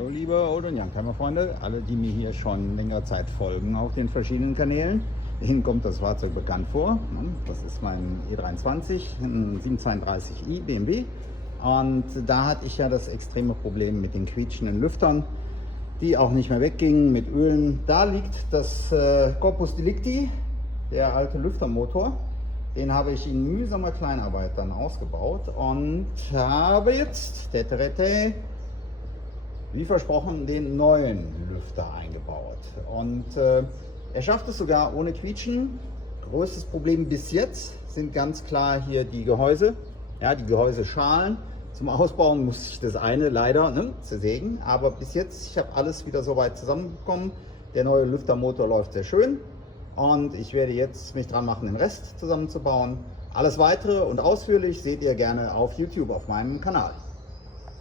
Hallo liebe Old- und Youngtimer-Freunde, alle die mir hier schon längere Zeit folgen auf den verschiedenen Kanälen. Ihnen kommt das Fahrzeug bekannt vor. Das ist mein E23, ein 732i BMW. Und da hatte ich ja das extreme Problem mit den quietschenden Lüftern, die auch nicht mehr weggingen, mit Ölen. Da liegt das Corpus Delicti, der alte Lüftermotor. Den habe ich in mühsamer Kleinarbeit dann ausgebaut und habe jetzt, wie versprochen, den neuen Lüfter eingebaut. Und er schafft es sogar ohne Quietschen. Größtes Problem bis jetzt sind ganz klar hier die Gehäuse, ja, die Gehäuseschalen. Zum Ausbauen musste ich das eine leider zersägen, aber bis jetzt, ich habe alles wieder so weit zusammenbekommen. Der neue Lüftermotor läuft sehr schön und ich werde jetzt mich dran machen, den Rest zusammenzubauen. Alles weitere und ausführlich seht ihr gerne auf YouTube auf meinem Kanal.